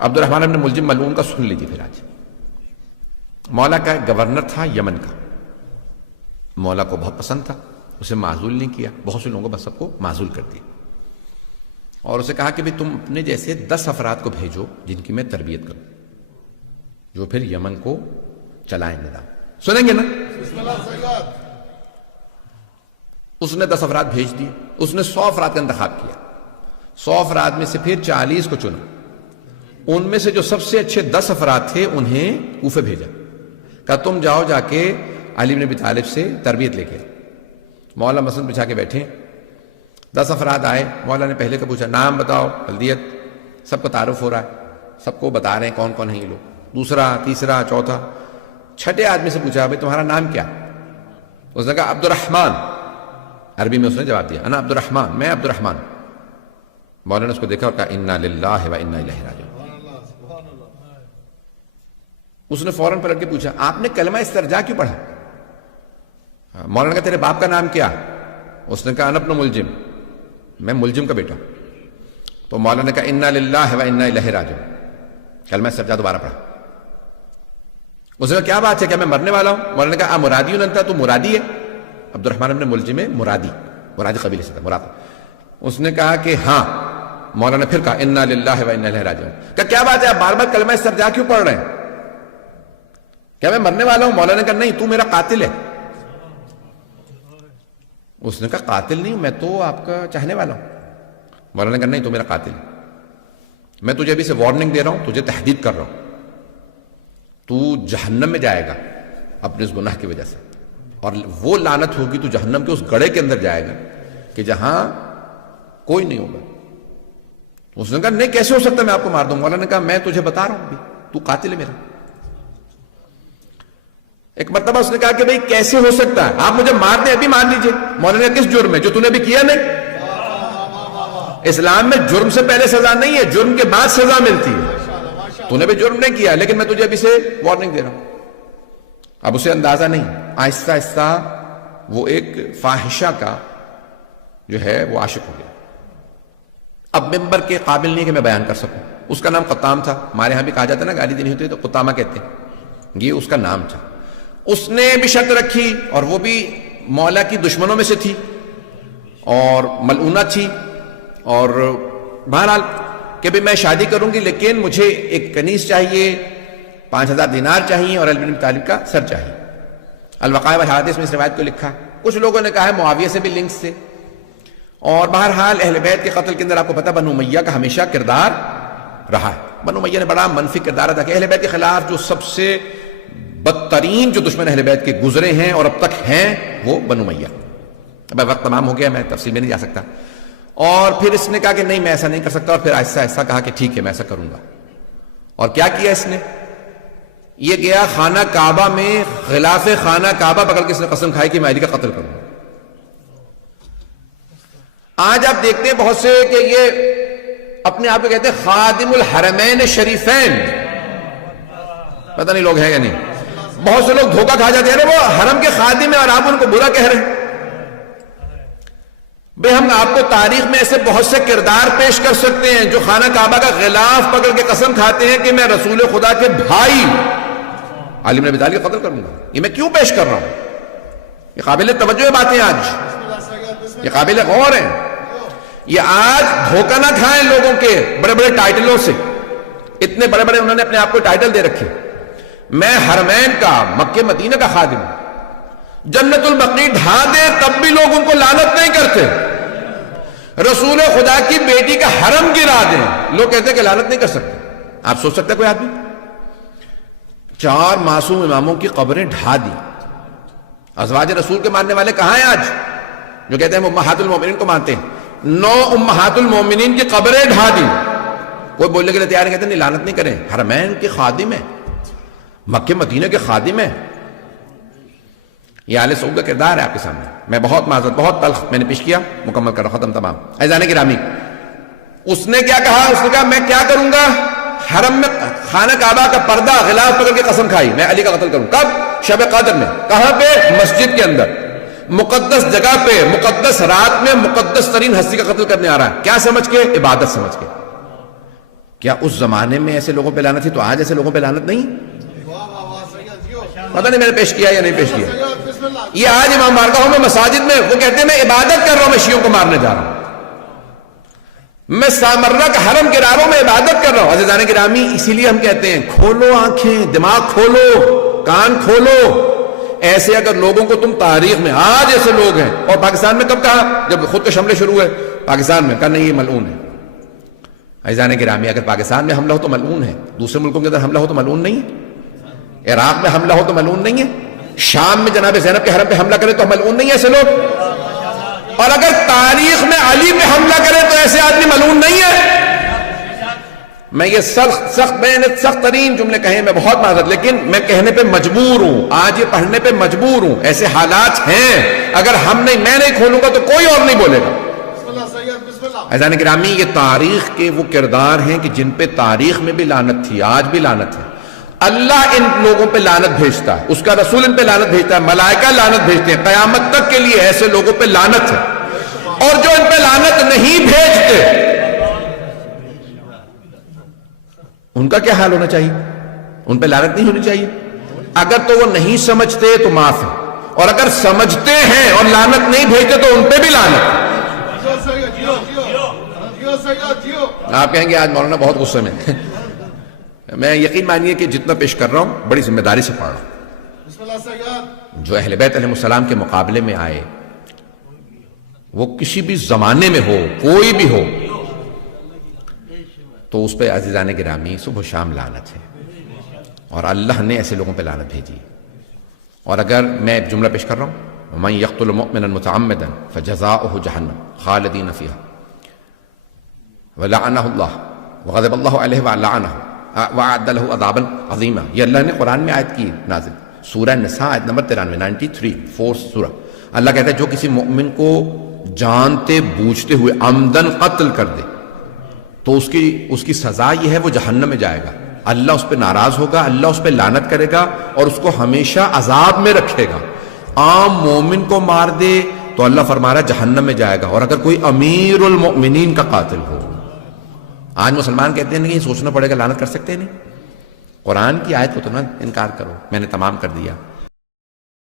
عبد الرحمن ابن ملجم ملعون کا سن لیجیے پھر آج. مولا کا گورنر تھا یمن کا، مولا کو بہت پسند تھا، اسے معزول نہیں کیا، بہت سے لوگوں کو بس سب کو معزول کر دیا، اور اسے کہا کہ بھی تم اپنے جیسے 10 افراد کو بھیجو جن کی میں تربیت کروں، جو پھر یمن کو چلائیں نظام. سنیں گے نا؟ اس نے 10 افراد بھیج دیے. اس نے 100 افراد کا انتخاب کیا. 100 افراد میں سے پھر 40 کو چنا. ان میں سے جو سب سے اچھے 10 افراد تھے انہیں کوفے بھیجا، کہا تم جاؤ جا کے علی بن ابی طالب سے تربیت لے کے. مولا مسند بچھا کے بیٹھے. 10 افراد آئے. مولا نے پہلے کا پوچھا نام بتاؤ، بلدیت، سب کو تعارف ہو رہا ہے، سب کو بتا رہے ہیں کون کون ہیں یہ لوگ. دوسرا، تیسرا، چوتھا. چھٹے آدمی سے پوچھا بھائی تمہارا نام کیا؟ اس نے کہا عبد الرحمن. عربی میں اس نے جواب دیا انا عبد الرحمن، میں عبد الرحمن. مولا نے اس کو دیکھا اور کہا انا للہ و انا الیہ راجعون. اس نے فوراً پلٹ کے پوچھا آپ نے کلمہ استرجاع کیوں پڑھا؟ مولا نے کہا تیرے باپ کا نام کیا؟ اس نے کہا انا ابن ملجم، میں ملجم کا بیٹا. تو مولا نے کہا انا للہ و انا الیہ راجعون. کلمہ استرجاع دوبارہ پڑھا. اس نے کہا کیا بات ہے، کیا میں مرنے والا ہوں؟ مولا نے کہا مرادی انت، تو مرادی ہے؟ عبد الرحمن ابن ملجم ہے، مرادی قبیلے سے تھا، مراد. اس نے کہا کہ ہاں. مولا نے پھر کہا انا للہ و انا الیہ راجعون. کہا کیا بات ہے آپ بار بار کلمہ استرجاع کیوں پڑھ رہے ہیں؟ کیا میں مرنے والا ہوں؟ مولا نے کہا نہیں، تو میرا قاتل ہے. اس نے کہا قاتل نہیں، میں تو آپ کا چاہنے والا ہوں. مولا نے کہا نہیں، تو میرا قاتل ہے. میں تجھے ابھی سے وارننگ دے رہا ہوں، تجھے تحدید کر رہا ہوں، تو جہنم میں جائے گا اپنے اس گناہ کی وجہ سے، اور وہ لعنت ہوگی تو جہنم کے اس گڑھے کے اندر جائے گا کہ جہاں کوئی نہیں ہوگا. اس نے کہا نہیں کیسے ہو سکتا میں آپ کو مار دوں. مولا نے کہا میں تجھے بتا رہا ہوں بھی تو قاتل ہے میرا. ایک مرتبہ اس نے کہا کہ بھئی کیسے ہو سکتا ہے، آپ مجھے مار دیں ابھی مار لیجئے. مولا نے کہا کس جرم میں، جو تو نے ابھی کیا نہیں. اسلام میں جرم سے پہلے سزا نہیں ہے، جرم کے بعد سزا ملتی ہے. تو نے بھی جرم نہیں کیا لیکن میں تجھے ابھی سے وارننگ دے رہا ہوں. اب اسے اندازہ نہیں، آہستہ آہستہ وہ ایک فاحشہ کا جو ہے وہ عاشق ہو گیا. اب ممبر کے قابل نہیں کہ میں بیان کر سکوں. اس کا نام قطام تھا. ہمارے ہاں بھی کہا جاتا ہے نا، گالی دینی ہوتی ہے تو قطامہ کہتے ہیں. یہ اس کا نام تھا. اس نے بھی شرط رکھی، اور وہ بھی مولا کی دشمنوں میں سے تھی اور ملعونہ تھی، اور بہرحال کہ بھی میں شادی کروں گی لیکن مجھے ایک کنیز چاہیے، 5000 دینار چاہیے، اور علی بن ابی طالب کا سر چاہیے. الوقائع والحوادث میں اس روایت کو لکھا. کچھ لوگوں نے کہا ہے معاویہ سے بھی لنکس تھے. اور بہرحال اہل بیت کے قتل کے اندر آپ کو پتہ بنو امیہ کا ہمیشہ کردار رہا ہے. بنو امیہ نے بڑا منفی کردار ادا کیا. اہل بیت کے خلاف جو سب سے بدترین جو دشمن اہل بیت کے گزرے ہیں اور اب تک ہیں وہ بنو امیہ. اب وقت تمام ہو گیا، میں تفصیل میں نہیں جا سکتا. اور پھر اس نے کہا کہ نہیں میں ایسا نہیں کر سکتا، اور پھر آہستہ آہستہ کہا کہ ٹھیک ہے میں ایسا کروں گا. اور کیا کیا اس نے؟ یہ گیا خانہ کعبہ میں، غلاف خانہ کعبہ پکڑ کے اس نے قسم کھائی کہ میں علی کا قتل کروں گا. آج آپ دیکھتے ہیں بہت سے کہ یہ اپنے آپ کو کہتے ہیں خادم الحرمین شریفین. پتہ نہیں لوگ ہیں یا نہیں. بہت سے لوگ دھوکہ کھا جاتے ہیں وہ حرم کے خادم ہیں اور آپ ان کو برا کہہ رہے ہیں. بے ہم آپ کو تاریخ میں ایسے بہت سے کردار پیش کر سکتے ہیں جو خانہ کعبہ کا غلاف پکڑ کے قسم کھاتے ہیں کہ میں رسول خدا کے بھائی علی بن ابی طالب کا قتل کروں گا. یہ میں کیوں پیش کر رہا ہوں؟ یہ قابل توجہ باتیں، آج یہ قابل غور ہیں. یہ آج دھوکہ نہ کھائیں لوگوں کے بڑے بڑے ٹائٹلوں سے. اتنے بڑے بڑے انہوں نے اپنے آپ کو ٹائٹل دے رکھے. میں حرمین کا، مکہ مدینہ کا خادم ہوں. جنت البقیع ڈھا دے تب بھی لوگ ان کو لعنت نہیں کرتے. رسول خدا کی بیٹی کا حرم گرا دیں، لوگ کہتے ہیں کہ لعنت نہیں کر سکتے. آپ سوچ سکتے ہیں کوئی آدمی 4 معصوم اماموں کی قبریں ڈھا دی. ازواج رسول کے ماننے والے کہاں ہیں آج جو کہتے ہیں امہات المومنین کو مانتے ہیں؟ 9 امہات المومنین کی قبریں ڈھا دی. کوئی بولنے کے لیے تیار کہتے ہیں نہیں لعنت نہیں کریں. حرمین کے خادم ہیں، مکہ مدینہ کے خادم ہیں. یہ آل سعود کا کردار ہے آپ کے سامنے. میں بہت معذرت، بہت تلخ میں نے پیش کیا، مکمل کر رہا، ختم تمام. عزیزان گرامی، اس نے کیا کہا؟ اس نے کہا میں کیا کروں گا؟ حرم میں خانہ کعبہ کا پردہ غلاف پکڑ کے قسم کھائی میں علی کا قتل کروں. کب؟ شب قدر میں. کہاں پہ؟ مسجد کے اندر، مقدس جگہ پہ، مقدس رات میں مقدس ترین ہستی کا قتل کرنے آ رہا ہے. کیا سمجھ کے؟ عبادت سمجھ کے. کیا اس زمانے میں ایسے لوگوں پہ لعنت تھی تو آج ایسے لوگوں پہ لعنت نہیں؟ پتہ نہیں میں نے پیش کیا یا نہیں پیش کیا. یہ آج امام بارگاہوں میں مساجد میں وہ کہتے ہیں میں عبادت کر رہا ہوں، میں شیعوں کو مارنے جا رہا ہوں، میں سامرہ کے حرم کناروں میں عبادت کر رہا ہوں. عزیزان گرامی، اسی لیے ہم کہتے ہیں کھولو آنکھیں، دماغ کھولو، کان کھولو. ایسے اگر لوگوں کو تم تاریخ میں آج ایسے لوگ ہیں، اور پاکستان میں کب کہا؟ جب خود کش حملے شروع ہوئے پاکستان میں، کہا نہیں یہ ملعون ہے. عزیزان گرامی، اگر پاکستان میں حملہ ہو تو ملعون ہے، دوسرے ملکوں کے اندر حملہ ہو تو ملعون نہیں ہے؟ عراق میں حملہ ہو تو ملعون نہیں ہے؟ شام میں جناب زینب کے حرم پہ حملہ کرے تو ملعون نہیں ہے ایسے لوگ؟ اور اگر تاریخ میں علی پہ حملہ کرے تو ایسے آدمی ملعون نہیں ہے؟ میں یہ سخت ترین جملے کہیں، میں بہت معذرت، لیکن میں کہنے پہ مجبور ہوں، آج یہ پڑھنے پہ مجبور ہوں. ایسے حالات ہیں، اگر میں نہیں کھولوں گا تو کوئی اور نہیں بولے گا. عزیزان گرامی، یہ تاریخ کے وہ کردار ہیں کہ جن پہ تاریخ میں بھی لعنت تھی، آج بھی لعنت ہے. اللہ ان لوگوں پہ لعنت بھیجتا ہے، اس کا رسول ان پہ لعنت بھیجتا ہے، ملائکہ لعنت بھیجتے ہیں. قیامت تک کے لیے ایسے لوگوں پہ لعنت ہے. اور جو ان پہ لعنت نہیں بھیجتے ان کا کیا حال ہونا چاہیے؟ ان پہ لعنت نہیں ہونی چاہیے. اگر تو وہ نہیں سمجھتے تو معاف ہے، اور اگر سمجھتے ہیں اور لعنت نہیں بھیجتے تو ان پہ بھی لعنت ہے. آپ کہیں گے آج مولانا بہت غصے میں. میں یقین مانیے کہ جتنا پیش کر رہا ہوں بڑی ذمہ داری سے پڑھ رہا ہوں. جو اہل بیت علیہ السلام کے مقابلے میں آئے، وہ کسی بھی زمانے میں ہو، کوئی بھی ہو، تو اس پہ عزیزان گرامی صبح و شام لعنت ہے، اور اللہ نے ایسے لوگوں پہ لعنت بھیجی. اور اگر میں ایک جملہ پیش کر رہا ہوں، وَمَن يَقْتُلْ مُؤْمِنًا مُتَعَمِّدًا فَجَزَاؤُهُ جَهَنَّمُ خَالِدِينَ فِيهَا وَلَعَنَهُ اللَّهُ وَغَضِبَ اللَّهُ عَلَيْهِ وَلَعَنَهُ وَأَعَدَّ لَهُ عَذَابًا عَظِيمًا. یہ اللہ نے قرآن میں آیت کی نازل، سورہ نساء آیت نمبر 93 4 سورہ. اللہ کہتا ہے جو کسی مؤمن کو جانتے بوجھتے ہوئے عمدن قتل کر دے تو اس کی سزا یہ ہے وہ جہنم میں جائے گا. اللہ اس پہ ناراض ہوگا، اللہ اس پہ لعنت کرے گا اور اس کو ہمیشہ عذاب میں رکھے گا. عام مومن کو مار دے تو اللہ فرما رہا ہے جہنم میں جائے گا. اور اگر کوئی امیر المؤمنین کا قاتل ہو، آج مسلمان کہتے ہیں نہیں سوچنا پڑے گا، لعنت کر سکتے ہیں نہیں. قرآن کی آیت کو تو نہ انکار کرو. میں نے تمام کر دیا.